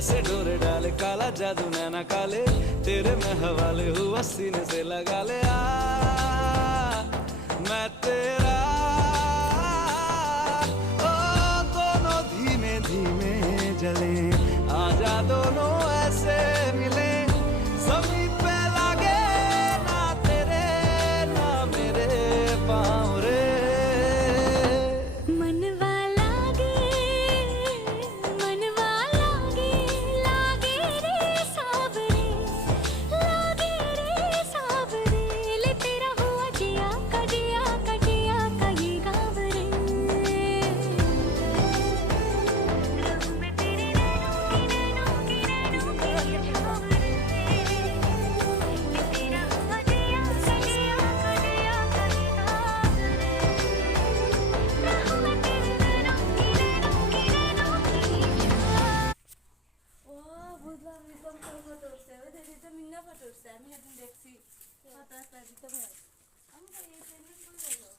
ऐसे डोरे डाले काला जादू नैना काले, तेरे मैं हवाले हुआ सीने से लगा ले। मैं तेरा ओ दोनों धीमे धीमे जले, आजा दोनों ऐसे मिले, जमीन पे लागे ना तेरे ना मेरे पाँव रे। मनवा लागे लागे रे सावरे, लागे रे सावरे, ले तेरा हुआ जिया का जिया का जिया का ये गाँव रे। रहूं मैं तेरे नैनों की ये छाँव रे, ले तेरा हुआ जिया का जिया का जिया का ये गाँव रे। रहूं मैं तेरे नैनों की ও বুঝলাম, ফটো উঠছে, ওই দেখি তো মিন্না ফটো উঠছে, আমি একদিন দেখছি ফটো একটা দিতে হয়।